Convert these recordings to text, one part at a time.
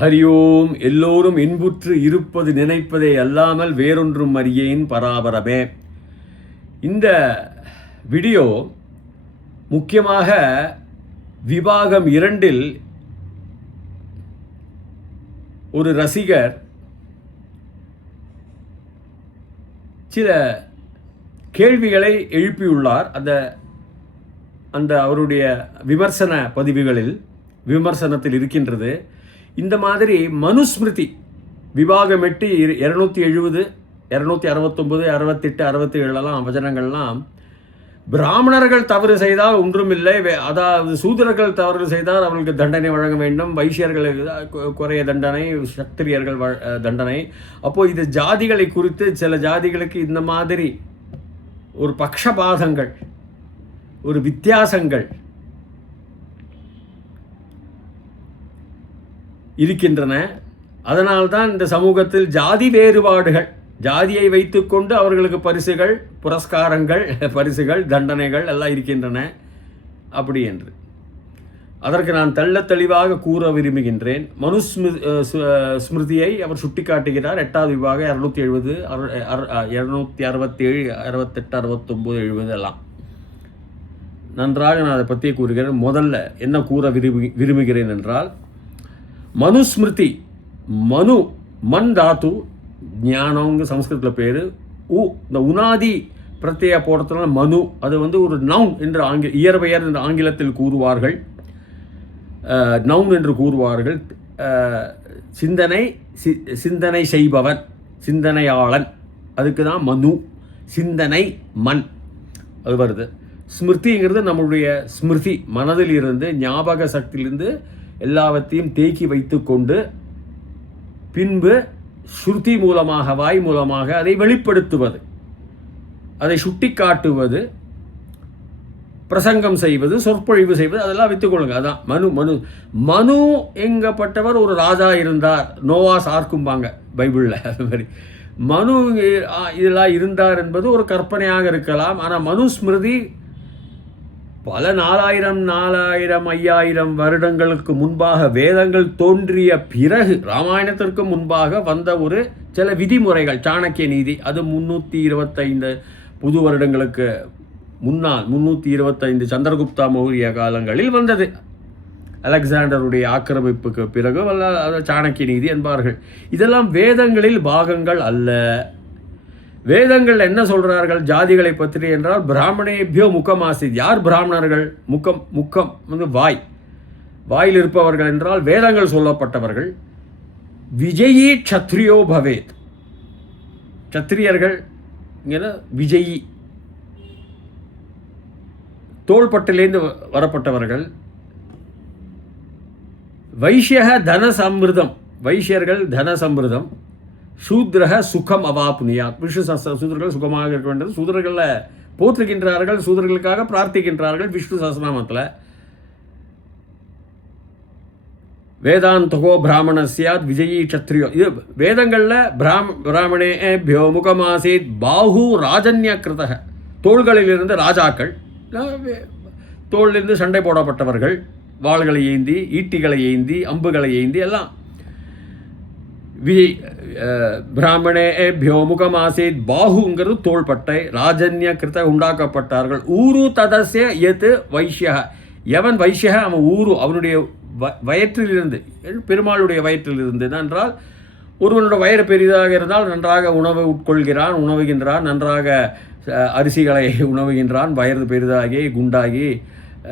ஹரி ஓம். எல்லோரும் இன்புற்று இருப்பது நினைப்பதே அல்லாமல் வேறொன்றும் அறியேன் பராபரமே. இந்த வீடியோ முக்கியமாக விபாகம் 2 ஒரு ரசிகர் சில கேள்விகளை எழுப்பியுள்ளார். அந்த அவருடைய விமர்சனத்தில் இருக்கின்றது. இந்த மாதிரி மனுஸ்மிருதி விபாகம் 8 270 269 68 67 வசனங்கள்லாம் பிராமணர்கள் தவறு செய்தால் ஒன்றுமில்லை, அதாவது சூத்திரர்கள் தவறு செய்தால் அவர்களுக்கு தண்டனை வழங்க வேண்டும், வைசியர்கள் குறைய தண்டனை, சத்திரியர்கள் தண்டனை. அப்போது இது ஜாதிகளை குறித்து சில ஜாதிகளுக்கு இந்த மாதிரி ஒரு பக்ஷபாதங்கள், ஒரு வித்தியாசங்கள் இருக்கின்றன. அதனால்தான் இந்த சமூகத்தில் ஜாதி வேறுபாடுகள், ஜாதியை வைத்துக்கொண்டு அவர்களுக்கு பரிசுகள், புரஸ்காரங்கள், பரிசுகள், தண்டனைகள் எல்லாம் இருக்கின்றன. அப்படி என்று அதற்கு நான் தெளிவாக கூற விரும்புகின்றேன். ஸ்மிருதியை அவர் சுட்டிக்காட்டுகிறார். 8வது விபாகம் 270 267 68 69 70 எல்லாம் நன்றாக நான் அதை பற்றி கூறுகிறேன். முதல்ல என்ன கூற விரும்புகிறேன் என்றால், மனுஸ்மிருதி, மனு மண் தாத்து, ஞானங்க சம்ஸ்கிருதத்தில் பேர். இந்த உனாதி பிரத்ய போடுறதுனால மனு, அது ஒரு நவுன் என்று இயற்பெயர் என்று ஆங்கிலத்தில் கூறுவார்கள், நவுன் என்று கூறுவார்கள். சிந்தனை செய்பவன், சிந்தனையாளன், அதுக்கு தான் மனு. சிந்தனை மண் அது வருது. ஸ்மிருதிங்கிறது நம்முடைய ஸ்மிருதி, மனதில் இருந்து, ஞாபக சக்தியிலிருந்து எல்லாவற்றையும் தேக்கி வைத்து கொண்டு பின்பு ஸ்ருதி மூலமாக, வாய் மூலமாக அதை வெளிப்படுத்துவது, அதை சுட்டி காட்டுவது, பிரசங்கம் செய்வது, சொற்பொழிவு செய்வது, அதெல்லாம் வைத்துக்கொள்ளுங்க. அதான் மனு எங்கப்பட்டவர் ஒரு ராஜா இருந்தார், நோவாஸ் ஆர்க்கும்பாங்க பைபிளில். அது மாதிரி மனு இதெல்லாம் இருந்தார் என்பது ஒரு கற்பனையாக இருக்கலாம். ஆனால் மனுஸ்மிருதி பல 4000 5000 வருடங்களுக்கு முன்பாக, வேதங்கள் தோன்றிய பிறகு, ராமாயணத்திற்கு முன்பாக வந்த ஒரு சில விதிமுறைகள், சாணக்கிய நீதி, அது 325 புது வருடங்களுக்கு முன்னால், 325 சந்திரகுப்தா மௌரிய காலங்களில் வந்தது. அலெக்சாண்டருடைய ஆக்கிரமிப்புக்கு பிறகு சாணக்கிய நீதி என்பார்கள். இதெல்லாம் வேதங்களில் பாகங்கள் அல்ல. வேதங்கள் என்ன சொல்கிறார்கள் ஜாதிகளை பற்றி என்றால், பிராமணேபியோ முகமாசித். யார் பிராமணர்கள்? முக்கம் வாயில் இருப்பவர்கள் என்றால் வேதங்கள் சொல்லப்பட்டவர்கள். விஜயி க்ஷத்ரியோ பவேத். க்ஷத்ரியர்கள் விஜயி, தோள்பட்டிலேருந்து வரப்பட்டவர்கள். வைஷ்யக தன சம்ருதம், வைஷ்யர்கள் தன சம்ருதம். சூத்ரக சுகம் அவாப்னியாத். விஷ்ணு சூத்ரர்கள் சுகமாக இருக்க வேண்டியது. சூத்ரர்களில் போற்றுகின்றார்கள், சூத்ரர்களுக்காக பிரார்த்திக்கின்றார்கள் விஷ்ணு சஹஸ்ரநாமத்தில். வேதாந்தகோ பிராமணஸ்யாத் விஜயி சத்ரியோ. இது வேதங்களில் பிராமணேபியோ முகமாசீத் பாஹு ராஜன்ய கிருதக. தோள்களிலிருந்து ராஜாக்கள், தோளிலிருந்து சண்டை போடப்பட்டவர்கள், வாள்களை ஏந்தி, ஈட்டிகளை ஏந்தி, அம்புகளை ஏந்தி எல்லாம். பிராமணேபியோ முகமாசீத். பாஹுங்கிறது தோள்பட்டை, ராஜன்ய கிருத்த உண்டாக்கப்பட்டார்கள். ஊரு ததஸ்ய எத் வைஷ்ய. எவன் வைஷ்ய, அவன் ஊரு, அவனுடைய வயிற்றிலிருந்து, பெருமாளுடைய வயிற்றிலிருந்து என்றால், ஒருவனுடைய வயிறு பெரிதாக இருந்தால் நன்றாக உணவு உட்கொள்கிறான், உணவுகின்றான், நன்றாக அரிசிகளை உணவுகின்றான், வயிறு பெரிதாகி குண்டாகி,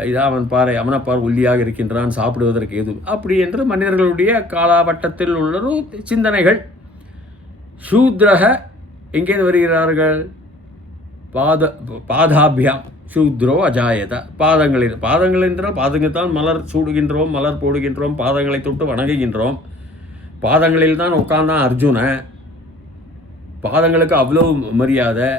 இதான் அவனை ஒல்லியாக இருக்கின்றான், சாப்பிடுவதற்கு எது அப்படி என்று மனிதர்களுடைய காலவட்டத்தில் உள்ள சிந்தனைகள். சூத்ரக எங்கேருந்து வருகிறார்கள்? பாதாபியாம் சூத்ரோ அஜாயத. பாதங்கள் என்றால் பாதங்கள் தான் மலர் சூடுகின்றோம், மலர் போடுகின்றோம், பாதங்களை தொட்டு வணங்குகின்றோம். பாதங்களில் தான் உட்கார்ந்தான் அர்ஜுனன். பாதங்களுக்கு அவ்வளோ மரியாதை.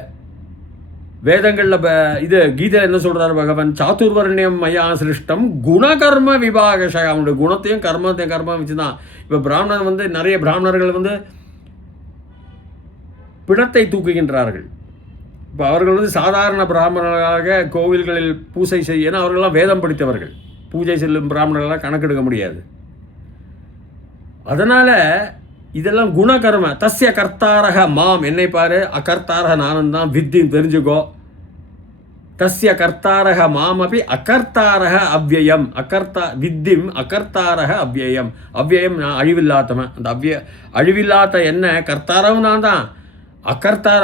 வேதங்களில் இது கீதை என்ன சொல்கிறார் பகவான்? சாத்துர்வர்ணியம் மயா சிருஷ்டம் குணகர்ம விபாகஷ. அவனுடைய குணத்தையும் கர்ம வச்சு தான். இப்போ பிராமணன் நிறைய பிராமணர்கள் பிணத்தை தூக்குகின்றார்கள். இப்போ அவர்கள் சாதாரண பிராமணர்களாக கோவில்களில் பூஜை செய்ய, ஏன்னா அவர்களெல்லாம் வேதம் படித்தவர்கள். பூஜை செல்லும் பிராமணர்களாக கணக்கெடுக்க முடியாது. அதனால் இதெல்லாம் குணகர்ம. தஸ்ய கர்த்தாரக மாம், என்னை பாரு, அகர்த்தாரக நானும் தான், வித்தின்னு தெரிஞ்சுக்கோ. தஸ்ய கர்த்தாரக மாம் அப்படி அகர்த்தாரக அவ்யயம், வித்திம் அகர்த்தாரக அவ்யயம். அவ்யயம் நான் அழிவில்லாதவன். அந்த அழிவில்லாத என்ன கர்த்தாரவும் நான் தான், அகர்த்தார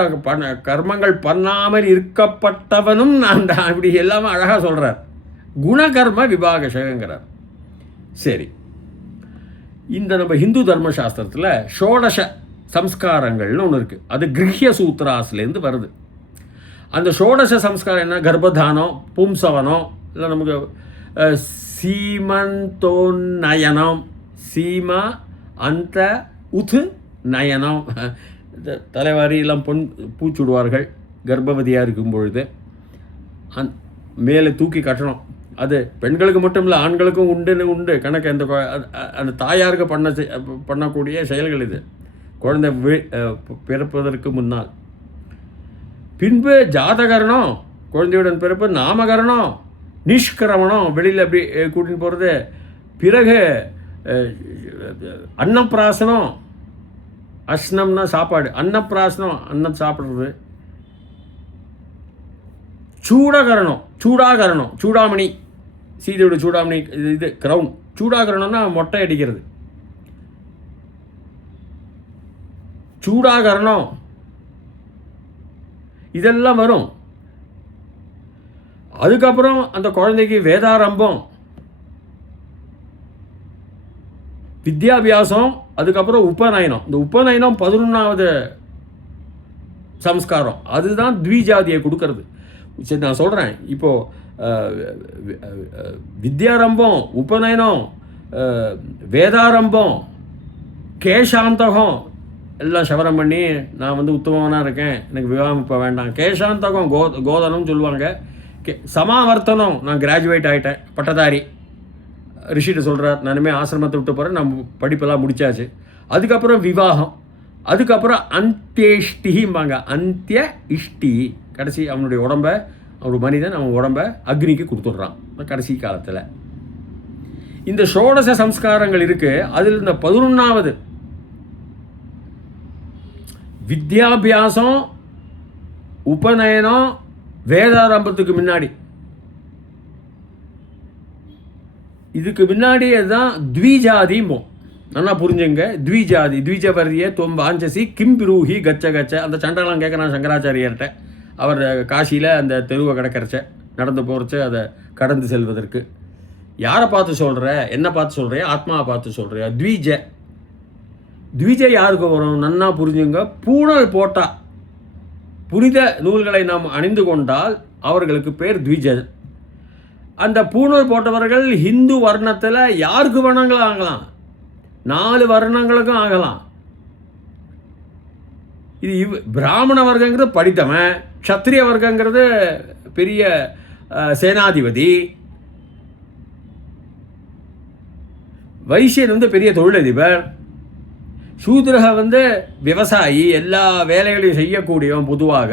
கர்மங்கள் பண்ணாமல் இருக்கப்பட்டவனும் நான் தான். இப்படி எல்லாமே அழகாக சொல்கிறார். குணகர்ம விபாகசங்கிறார். சரி, இந்த நம்ம ஹிந்து தர்மசாஸ்திரத்தில் ஷோடச சம்ஸ்காரங்கள்னு ஒன்று இருக்குது. அது கிரஹ்ய சூத்ராஸ்லேருந்து வருது. அந்த ஷோடச சம்ஸ்காரம் என்ன? கர்ப்பதானம், பும்சவனம், இல்லை நமக்கு சீமந்தோநயனம், சீமா அந்த உத்து நயனம், தலைவாரி எல்லாம் பூச்சுடுவார்கள் கர்ப்பவதியாக இருக்கும் பொழுது. மேலே தூக்கி கட்டணும். அது பெண்களுக்கு மட்டும் இல்லை, ஆண்களுக்கும் உண்டு கணக்கு. அந்த தாயாருக்கு பண்ணக்கூடிய செயல்கள் இது, குழந்தை பிறப்பதற்கு முன்னால். பின்பு ஜாதகரணம், குழந்தையுடன் பிறப்பு, நாமகரணம், நிஷ்கிரமணம், வெளியில் அப்படி கூட்டின்னு போகிறது. பிறகு அன்னப்பிராசனம், அஷ்னம்னா சாப்பாடு, அன்னப்பிராசனம் அன்னம் சாப்பிட்றது. சூடாகரணம், சூடாமணி, சீதையோட சூடாமணி, இது கிரவுன். சூடாகரணம்னா மொட்டை அடிக்கிறது. சூடாகரணம் இதெல்லாம் வரும். அதுக்கப்புறம் அந்த குழந்தைக்கு வேதாரம்பம், வித்யாபியாசம், அதுக்கப்புறம் உபநயனம். இந்த உபநயனம் 11வது சம்ஸ்காரம். அதுதான் த்விஜாதியை கொடுக்கறது. சரி, நான் சொல்கிறேன். இப்போது வித்யாரம்பம், உபநயனம், வேதாரம்பம், கேஷாந்தகம் எல்லாம் சவரம் பண்ணி நான் உத்தமனாக இருக்கேன், எனக்கு விவாகம் இப்போ வேண்டாம். கேஷாந்தகம் கோதனம் சொல்லுவாங்க. சமாவர்த்தனம், நான் கிராஜுவேட் ஆகிட்டேன், பட்டதாரி. ரிஷிட்ட சொல்கிறார், நானுமே ஆசிரமத்தை விட்டு போகிறேன், நான் படிப்பெல்லாம் முடித்தாச்சு. அதுக்கப்புறம் விவாகம், அதுக்கப்புறம் அந்தியஷ்டிம்பாங்க. அந்திய இஷ்டி, கடைசி அவனுடைய உடம்பை, ஒரு மனிதன் அவன் உடம்பை அக்னிக்கு கொடுத்துட்றான் கடைசி காலத்தில். இந்த ஷோடச சம்ஸ்காரங்கள் இருக்குது. அதில் இந்த 11வது வித்யாபியாசம், உபநயனம், வேதாரம்பத்துக்கு முன்னாடி, இதுக்கு முன்னாடியே தான் த்விஜாதிம்போம். நல்லா புரிஞ்சுங்க. த்விஜாதி, த்விஜவரிய தொம்பாஞ்சசி கிம்பிரூஹி கச்ச கச்ச. அந்த சண்டைலாம் கேட்குறான் சங்கராச்சாரியர்கிட்ட. அவர் காசியில் அந்த தெருவை கடக்கிறச்ச, நடந்து போகிறச்ச, அதை கடந்து செல்வதற்கு. யாரை பார்த்து சொல்கிற, என்ன பார்த்து சொல்கிறியா, ஆத்மாவை பார்த்து சொல்கிறியா? த்விஜ யாருக்கு வரும்? நன்னா புரிஞ்சுங்க. பூணல் போட்டால், புனித நூல்களை நாம் அணிந்து கொண்டால் அவர்களுக்கு பேர் த்விஜ. அந்த பூணல் போட்டவர்கள் ஹிந்து வர்ணத்தில் யாருக்கு வேணாங்களும் ஆகலாம், 4 வர்ணங்களுக்கும் ஆகலாம். இது பிராமண வர்க்கங்கிறது படித்தவன், க்ஷத்ரிய வர்க்கங்கிறது பெரிய சேனாதிபதி, வைசியன் பெரிய தொழிலதிபர், சூத்ரக விவசாயி, எல்லா வேலைகளையும் செய்யக்கூடியவன். பொதுவாக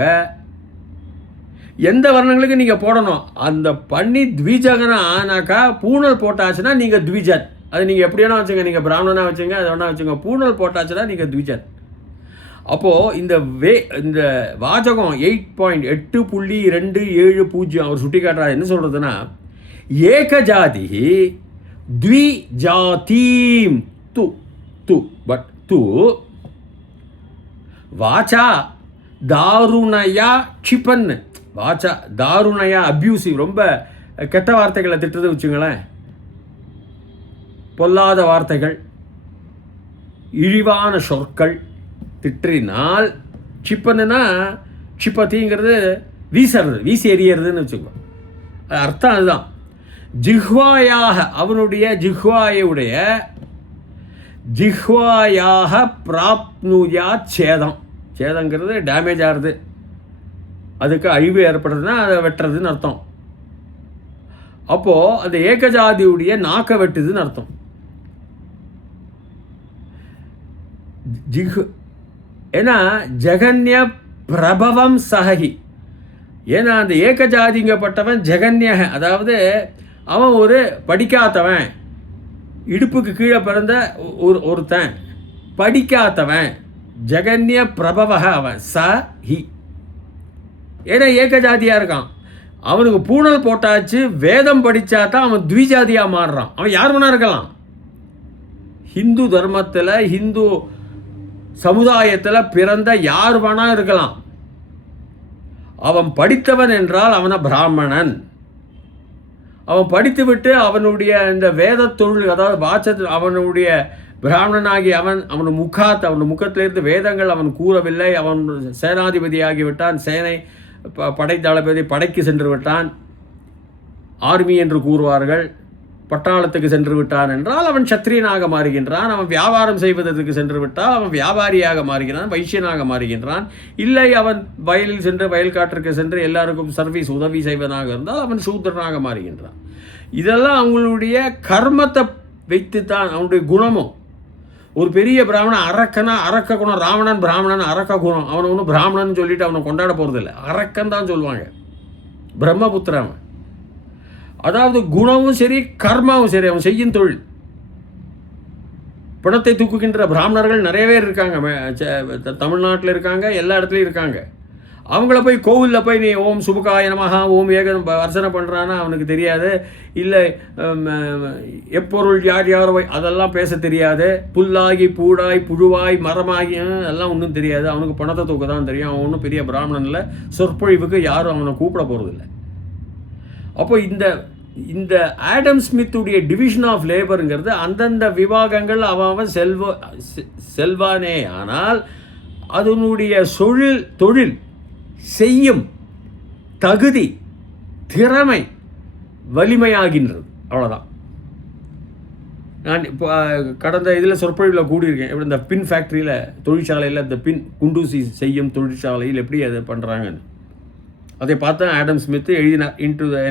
எந்த வர்ணங்களுக்கு நீங்கள் போடணும், அந்த பண்ணி த்விஜகனா ஆனாக்கா, பூணல் போட்டாச்சுன்னா நீங்கள் த்விஜன். அது நீங்கள் எப்படி வேணா வச்சுங்க, நீங்கள் பிராமணனாக வச்சுங்க, அதை வேணா வச்சுங்க. பூணல் போட்டாச்சுன்னா நீங்கள் த்விஜன். அப்போது இந்த வாசகம் 8.8.270 அவர் சுட்டி காட்டுறாரு. என்ன சொல்கிறதுனா, ஏகஜாதி த்விஜாதீம் து து பட் து வாச்சா தாருணயா க்ஷிபன். வாச்சா தாருணயா அப்யூசிவ், ரொம்ப கெட்ட வார்த்தைகளை திட்டுறது வச்சுங்களேன், பொல்லாத வார்த்தைகள், இழிவான சொற்கள் திட்டினால், க்ஷிப்பன்னா க்ஷிபதிங்கிறது வீசுறது, வீசி எறியறதுன்னு வச்சுக்கோ. அர்த்தம் அதுதான். ஜிஹ்வாயாக, அவனுடைய ஜிஹ்வாயுடைய ஜிஹ்வாயாக பிராப்னுயா சேதம். சேதங்கிறது டேமேஜ் ஆகுது, அதுக்கு அழிவு ஏற்படுறதுன்னா அதை வெட்டுறதுன்னு அர்த்தம். அப்போது அந்த ஏகஜாதியுடைய நாக்கை வெட்டுதுன்னு அர்த்தம். ஏன்னா ஜெகன்ய பிரபவம் சகி. ஏன்னா அந்த ஏகஜாதிங்கப்பட்டவன் ஜெகன்யக, அதாவது அவன் ஒரு படிக்காதவன், இடுப்புக்கு கீழே பிறந்த ஒருத்தன், படிக்காதவன், ஜெகன்ய பிரபவக அவன், ச ஹி. ஏன்னா ஏகஜாதியாக இருக்கான். அவனுக்கு பூணல் போட்டாச்சு, வேதம் படித்தா தான் அவன் த்விஜாதியாக மாறுறான். அவன் யார் வேணா இருக்கலாம். ஹிந்து தர்மத்தில், ஹிந்து சமுதாயத்தில் பிறந்த யார் வேணா இருக்கலாம். அவன் படித்தவன் என்றால் அவனை பிராமணன். அவன் படித்துவிட்டு அவனுடைய இந்த வேத தொழில், அதாவது வாட்சத்தில் அவனுடைய பிராமணனாகி அவன் முகத்திலிருந்து வேதங்கள் அவன் கூறவில்லை. அவன் சேனாதிபதியாகிவிட்டான், சேனை படை தளபதி, படைக்கு சென்று விட்டான், ஆர்மி என்று கூறுவார்கள், பட்டாளத்துக்கு சென்று விட்டான் என்றால் அவன் சத்திரியனாக மாறுகின்றான். அவன் வியாபாரம் செய்வதற்கு சென்று விட்டால் அவன் வியாபாரியாக மாறுகிறான், வைசியனாக மாறுகின்றான். இல்லை அவன் வயலில் சென்று வயல்காட்டிற்கு சென்று எல்லாருக்கும் சர்வீஸ் உதவி செய்வதாக இருந்தால் அவன் சூத்திரனாக மாறுகின்றான். இதெல்லாம் அவங்களுடைய கர்மத்தை வைத்துத்தான். அவனுடைய குணமும் ஒரு பெரிய பிராமணன் அரக்கனா, அரக்க குணம், ராவணன் பிராமணன் அரக்க குணம், அவனை ஒன்றும் பிராமணன் சொல்லிட்டு அவனை கொண்டாட போகிறதில்லை, அரக்கன் தான் சொல்லுவாங்க, பிரம்மபுத்திரன். அதாவது குணமும் சரி கர்மாவும் சரி, அவன் செய்யும் தொழில். பிணத்தை தூக்குகின்ற பிராமணர்கள் நிறைய பேர் இருக்காங்க, தமிழ்நாட்டில் இருக்காங்க, எல்லா இடத்துலையும் இருக்காங்க. அவங்கள போய் கோவிலில் போய் நீ ஓம் சுபகாய நமஹா, ஓம் ஏக வர்சனை பண்ணுறான்னா அவனுக்கு தெரியாது. இல்லை எப்பொருள் யார் யாரோ அதெல்லாம் பேச தெரியாது. புல்லாகி பூடாய் புழுவாய் மரமாகி எல்லாம் ஒன்றும் தெரியாது. அவனுக்கு பணத்தை தூக்க தான் தெரியும். அவன் ஒன்றும் பெரிய பிராமணனில் சொற்பொழிவுக்கு யாரும் அவனை கூப்பிட போகிறதில்லை. அப்போ இந்த ஆடம் ஸ்மித்துடைய டிவிஷன் ஆஃப் லேபருங்கிறது அந்தந்த விவாகங்கள் அவன் செல்வானே, ஆனால் அதனுடைய தொழில் செய்யும் தகுதி, திறமை வலிமையாகின்றது. அவ்வளோதான். நான் இப்போ கடந்த இதில் சொற்பொழிவில் கூடியிருக்கேன். எப்படி இந்த பின் ஃபேக்ட்ரியில், தொழிற்சாலையில், இந்த பின் குண்டூசி செய்யும் தொழிற்சாலையில் எப்படி அதை பண்ணுறாங்கன்னு அதை பார்த்தா ஆடம் ஸ்மித் எழுதின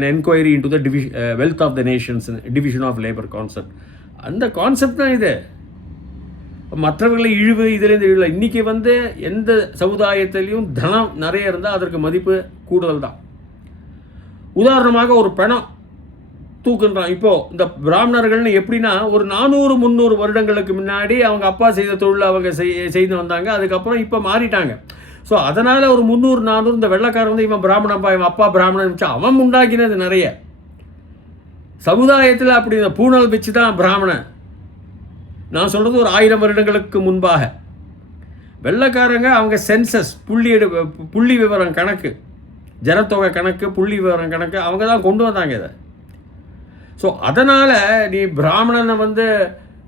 enquiry into the wealth of the nations, division of labour concept. அந்த கான்செப்ட் தான் இது. மற்றவர்களை இழிவு இதிலேருந்து இழிவு. இன்றைக்கி எந்த சமுதாயத்திலையும் தனம் நிறைய இருந்தால் அதற்கு மதிப்பு கூடுதல் தான். உதாரணமாக ஒரு பணம் தூக்குன்றான். இப்போது இந்த பிராமணர்கள்னு எப்படின்னா, ஒரு 400-300 வருடங்களுக்கு முன்னாடி அவங்க அப்பா செய்த தொழில் அவங்க செய்து வந்தாங்க. அதுக்கப்புறம் இப்போ மாறிட்டாங்க. ஸோ அதனால் ஒரு 300-400 இந்த வெள்ளைக்காரன் இவன் பிராமணப்பா, இவன் அப்பா பிராமணன் வச்சு அவன் உண்டாக்கினது நிறைய. சமுதாயத்தில் அப்படி இந்த பூணல் வச்சு தான் பிராமணன். நான் சொல்கிறது ஒரு 1000 வருடங்களுக்கு முன்பாக. வெள்ளைக்காரங்க அவங்க சென்சஸ், புள்ளி விவரம் கணக்கு, ஜனத்தொகை கணக்கு, புள்ளி விவரம் கணக்கு அவங்க தான் கொண்டு வந்தாங்க இதை. ஸோ அதனால் நீ பிராமணனை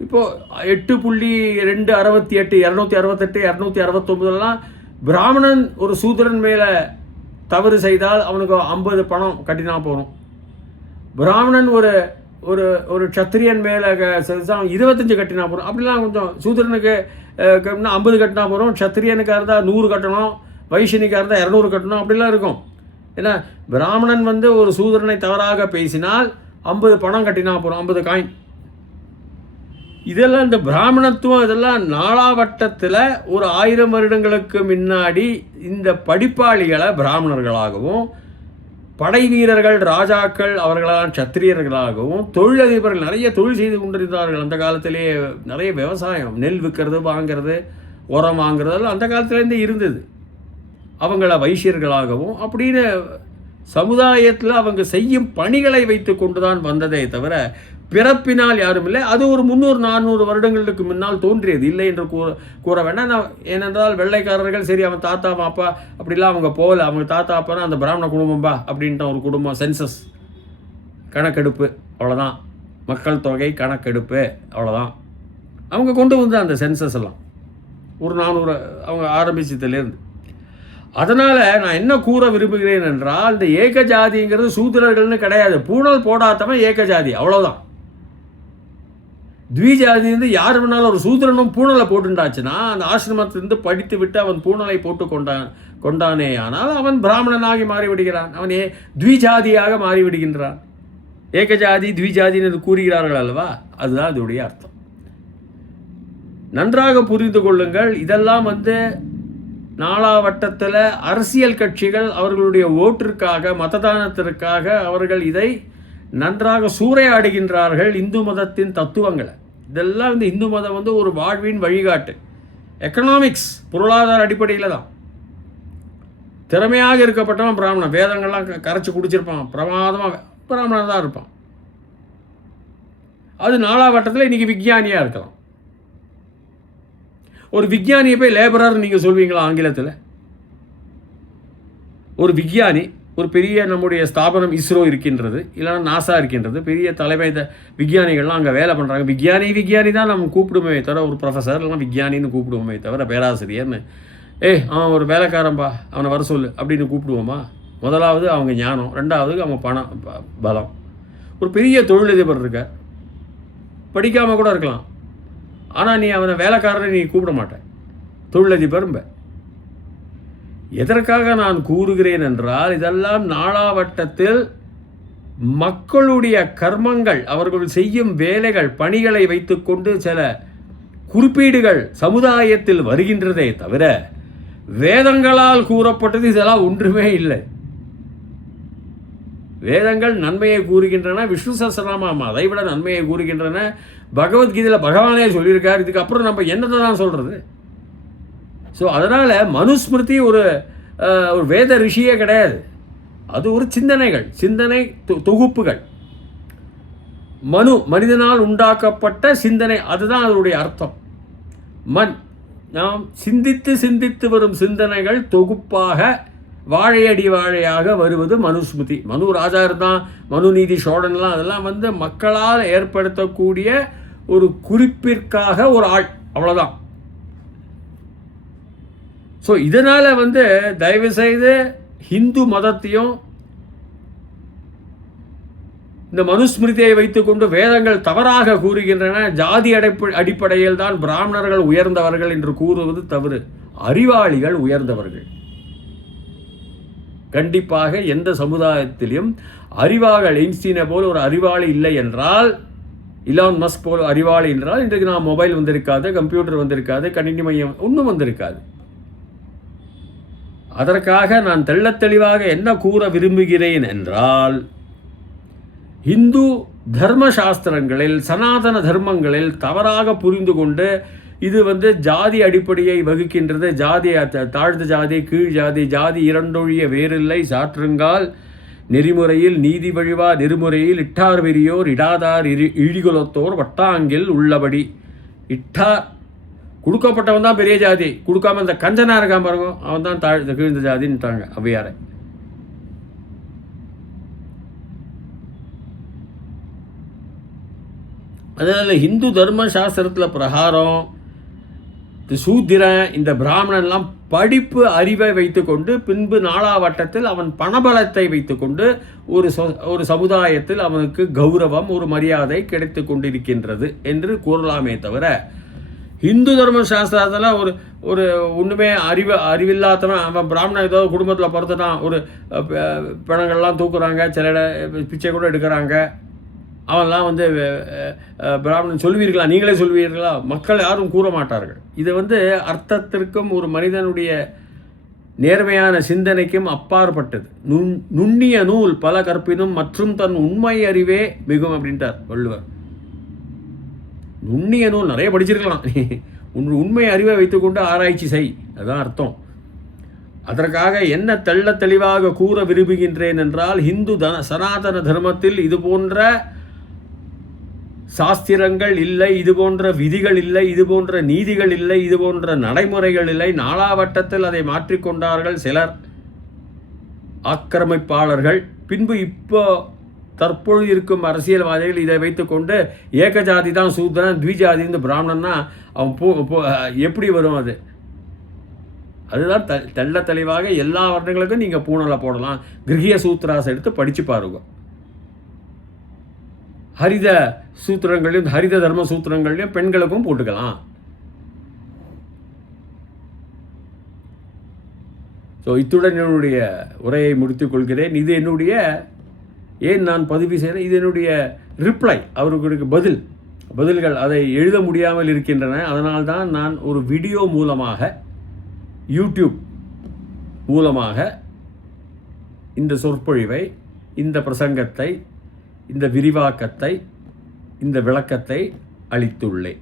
இப்போது 8.268 268 269 பிராமணன் ஒரு சூத்திரன் மேலே தவறு செய்தால் அவனுக்கு 50 பணம் கட்டினா போகணும். பிராமணன் ஒரு ஒரு ஒரு சத்திரியன் மேலே 25 கட்டினா போகிறோம். அப்படிலாம் கொஞ்சம் சூத்திரனுக்கு 50 கட்டினா போகிறோம், சத்திரியனுக்காக இருந்தால் 100 கட்டணும், வைசியனுக்காக இருந்தால் 200 கட்டணும், அப்படிலாம் இருக்கும். ஏன்னா பிராமணன் ஒரு சூத்திரனை தவறாக பேசினால் 50 பணம் கட்டினா போகிறோம், 50 காயின். இதெல்லாம் இந்த பிராமணத்துவம் இதெல்லாம் நாளாவட்டத்தில் ஒரு 1000 வருடங்களுக்கு முன்னாடி இந்த படிப்பாளிகளை பிராமணர்களாகவும், படை வீரர்கள் ராஜாக்கள் அவர்களால் சத்திரியர்களாகவும், தொழிலதிபர்கள் நிறைய தொழில் செய்து கொண்டிருந்தார்கள். அந்த காலத்திலேயே நிறைய விவசாயம், நெல் விற்கிறது, வாங்கிறது, உரம் வாங்கிறதெல்லாம் அந்த காலத்துலேருந்தே இருந்தது. அவங்கள வைசியர்களாகவும் அப்படின்னு சமுதாயத்தில் அவங்க செய்யும் பணிகளை வைத்து கொண்டு தான் வந்ததே தவிர பிறப்பினால் யாரும் இல்லை. அது ஒரு 300-400 வருடங்களுக்கு முன்னால் தோன்றியது இல்லை என்று கூற வேண்டாம். ஏனென்றால் வெள்ளைக்காரர்கள் சரி அவன் தாத்தா அப்பா அப்படிலாம் அவங்க போகல. அவங்க தாத்தா அப்பானா அந்த பிராமண குடும்பம்பா அப்படின்ட்டு ஒரு குடும்பம், சென்சஸ் கணக்கெடுப்பு, அவ்வளோதான். மக்கள் தொகை கணக்கெடுப்பு, அவ்வளோதான். அவங்க கொண்டு வந்து அந்த சென்சஸ் எல்லாம் ஒரு 400 அவங்க ஆரம்பிச்சதுலேருந்து. அதனால் நான் என்ன கூற விரும்புகிறேன் என்றால், இந்த ஏக ஜாதிங்கிறது சூத்திரர்கள்னு கிடையாது. பூணல் போடாதவன் ஏக ஜாதி, அவ்வளோதான். த்விஜாதி யார் வேணாலும், ஒரு சூத்திரனும் பூணலை போட்டுண்டாச்சுன்னா அந்த ஆசிரமத்திலிருந்து படித்து விட்டு அவன் பூணலை போட்டு கொண்டானே ஆனால் அவன் பிராமணனாகி மாறிவிடுகிறான், அவன் த்விஜாதியாக மாறிவிடுகின்றான். ஏகஜாதி த்விஜாதின்னு கூறுகிறார்கள் அல்லவா, அதுதான் அதோடைய அர்த்தம். நன்றாக புரிந்து கொள்ளுங்கள். இதெல்லாம் நாளாவட்டத்தில் அரசியல் கட்சிகள் அவர்களுடைய ஓட்டிற்காக, மததானத்திற்காக அவர்கள் இதை நன்றாக சூறையாடுகின்றார்கள் இந்து மதத்தின் தத்துவங்களை. இதெல்லாம் வந்து இந்து மதம் வந்து ஒரு வாழ்வின் வழிகாட்டு. எக்கனாமிக்ஸ் பொருளாதார அடிப்படையில் தான். திறமையாக இருக்கப்பட்டவன் பிராமணன், வேதங்கள்லாம் கரைச்சி குடிச்சிருப்பான், பிரமாதமாக பிராமணன் தான் இருப்பான். அது 4ஆம் வட்டத்தில் இன்றைக்கி விஞ்ஞானியாக இருக்கலாம். ஒரு விஞ்ஞானியை போய் லேபரர் நீங்கள் சொல்வீங்களா ஆங்கிலத்தில்? ஒரு விஞ்ஞானி, ஒரு பெரிய நம்முடைய ஸ்தாபனம் இஸ்ரோ இருக்கின்றது, இல்லைன்னா நாசா இருக்கின்றது, பெரிய தலைமை விஞ்ஞானிகள்லாம் அங்கே வேலை பண்ணுறாங்க. விஞ்ஞானி தான் நம்ம கூப்பிடுமே தவிர, ஒரு ப்ரொஃபஸர் இல்லைனா விஞ்ஞானின்னு கூப்பிடுவோமே தவிர பேராசிரியர்னு, அவன் ஒரு வேலைக்காரன்பா அவனை வர சொல்லு அப்படின்னு கூப்பிடுவோமா? முதலாவது அவங்க ஞானம், ரெண்டாவது அவங்க பணம் பலம். ஒரு பெரிய தொழிலதிபர் இருக்க, படிக்காமல் கூட இருக்கலாம், ஆனால் நீ அவனை வேலைக்காரரை நீ கூப்பிட மாட்டேன், தொழிலதிபரும்ப. எதற்காக நான் கூறுகிறேன் என்றால், இதெல்லாம் 4ஆம் வட்டத்தில் மக்களுடைய கர்மங்கள், அவர்கள் செய்யும் வேலைகள், பணிகளை வைத்துக்கொண்டு சில குறிப்பீடுகள் சமுதாயத்தில் வருகின்றதே தவிர, வேதங்களால் கூறப்பட்டது இதெல்லாம் ஒன்றுமே இல்லை. வேதங்கள் நன்மையை கூறுகின்றன, விஷ்ணு சஹஸ்ரநாமம் அதை விட நன்மையை கூறுகின்றன, பகவத்கீதையில் பகவானே சொல்லியிருக்கார். இதுக்கப்புறம் நம்ம என்னத்தை தான் சொல்கிறது? ஸோ அதனால் மனுஸ்மிருதி ஒரு வேத ரிஷியே கிடையாது. அது ஒரு சிந்தனை தொகுப்புகள். மனிதனால் உண்டாக்கப்பட்ட சிந்தனை, அதுதான் அதனுடைய அர்த்தம். நாம் சிந்தித்து வரும் சிந்தனைகள் தொகுப்பாக வாழையடி வாழையாக வருவது மனுஸ்மிருதி. மனு ராஜா இருந்தான், மனுநீதி சோழன்லாம், அதெல்லாம் வந்து மக்களால் ஏற்படுத்தக்கூடிய ஒரு குறிப்பிற்காக ஒரு ஆள், அவ்வளோதான். ஸோ இதனால் வந்து தயவுசெய்து ஹிந்து மதத்தையும் இந்த மனுஸ்மிருதியை வைத்துக்கொண்டு வேதங்கள் தவறாக கூறுகின்றன, ஜாதி அடிப்படையில் தான் பிராமணர்கள் உயர்ந்தவர்கள் என்று கூறுவது தவறு. அறிவாளிகள் உயர்ந்தவர்கள். கண்டிப்பாக எந்த சமுதாயத்திலும் அறிவாளி, ஐன்ஸ்டீனை போல் ஒரு அறிவாளி இல்லை என்றால், இலான் மஸ்க் போல் அறிவாளி என்றால், இன்றைக்கு நான் மொபைல் வந்திருக்காது, கம்ப்யூட்டர் வந்திருக்காது, கணினி மையம் ஒன்றும் வந்திருக்காது. அதற்காக நான் தெள்ளத்தெளிவாக என்ன கூற விரும்புகிறேன் என்றால், இந்து தர்ம சாஸ்திரங்களில், சனாதன தர்மங்களில் தவறாக புரிந்து கொண்டு இது வந்து ஜாதி அடிப்படையை வகுக்கின்றது, ஜாதி தாழ்ந்த ஜாதி கீழ் ஜாதி, ஜாதி இரண்டொழிய வேறில்லை சாற்றுங்கால் நெறிமுறையில் நீதி வழிவா நெறிமுறையில் இட்டார் வெறியோர் இடாதார் இழிகுலத்தோர் வட்டாங்கில் உள்ளபடி. இட்டார் கொடுக்கப்பட்டவன் தான் பெரிய ஜாதி, கொடுக்காம இந்த கஞ்சனா இருக்கான் பாருங்க, அவன் தான் கீழ்ந்த ஜாதின்ட்டாங்க ஔவையாரை. அதனால் இந்து தர்ம சாஸ்திரத்தில் பிரகாரம் சூத்திரன், இந்த பிராமணன்லாம் படிப்பு அறிவை வைத்துக்கொண்டு, பின்பு 4ஆம் வட்டத்தில் அவன் பணபலத்தை வைத்துக்கொண்டு ஒரு சமுதாயத்தில் அவனுக்கு கௌரவம், ஒரு மரியாதை கிடைத்து கொண்டிருக்கின்றது என்று கூறலாமே தவிர, இந்து தர்ம சாஸ்திரத்தில் ஒரு ஒன்றுமே அறிவில்லாதவன் அவன் பிராமணன் ஏதோ குடும்பத்தில் பிறந்துட்டான், ஒரு பிணங்கள்லாம் தூக்குறாங்க, சில பிச்சை கூட எடுக்கிறாங்க, அவன்லாம் வந்து பிராமணன் சொல்வீர்களா? நீங்களே சொல்வீர்களா? மக்கள் யாரும் கூற மாட்டார்கள். இது வந்து அர்த்தத்திற்கும் ஒரு மனிதனுடைய நேர்மையான சிந்தனைக்கும் அப்பாற்பட்டது. நுண்ணிய நூல் பல கற்பினும் மற்றும் தன் உண்மை அறிவே மிகும் அப்படின்ட்டார் வள்ளுவர். நுண்ணிய நூல் நிறைய படிச்சிருக்கலாம், உண்மை அறிவை வைத்துக்கொண்டு ஆராய்ச்சி செய், அதுதான் அர்த்தம். அதற்காக என்ன தெளிவாக கூற விரும்புகின்றேன் என்றால், இந்து சனாதன தர்மத்தில் இது போன்ற சாஸ்திரங்கள் இல்லை, இது போன்ற விதிகள் இல்லை, இது போன்ற நீதிகள் இல்லை, இது போன்ற நடைமுறைகள் இல்லை. 4ஆம் வட்டத்தில் அதை மாற்றிக்கொண்டார்கள் சிலர் ஆக்கிரமிப்பாளர்கள். பின்பு இப்போ தற்பொழுது இருக்கும் அரசியல்வாதிகள் இதை வைத்துக்கொண்டு ஏகஜாதி தான் சூத்திரன், த்விஜாதி இந்த பிராமணன்னா அவன் எப்படி வரும்? அதுதான் தெளிவாக எல்லா வர்ணங்களுக்கும் நீங்கள் பூணலை போடலாம். கிரகிய சூத்திராசை எடுத்து படித்து பாருங்க. ஹரித சூத்திரங்களையும் ஹரித தர்ம சூத்திரங்களையும் பெண்களுக்கும் போட்டுக்கலாம். ஸோ இத்துடன் என்னுடைய உரையை முடித்துக் கொள்கிறேன். இது என்னுடைய ஏன் நான் பதிவு செய்கிறேன், இது என்னுடைய ரிப்ளை, அவர்களுக்கு பதில்கள் அதை எழுத முடியாமல் இருக்கின்றன. அதனால்தான் நான் ஒரு வீடியோ மூலமாக, யூடியூப் மூலமாக இந்த சொற்பொழிவை, இந்த பிரசங்கத்தை இந்த விரிவாக்கத்தை, இந்த விளக்கத்தை அளித்துள்ளேன்.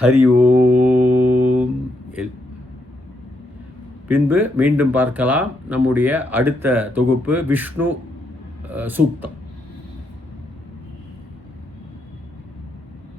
ஹரி ஓம். பின்பு மீண்டும் பார்க்கலாம். நம்முடைய அடுத்த தொகுப்பு விஷ்ணு சூக்தம்.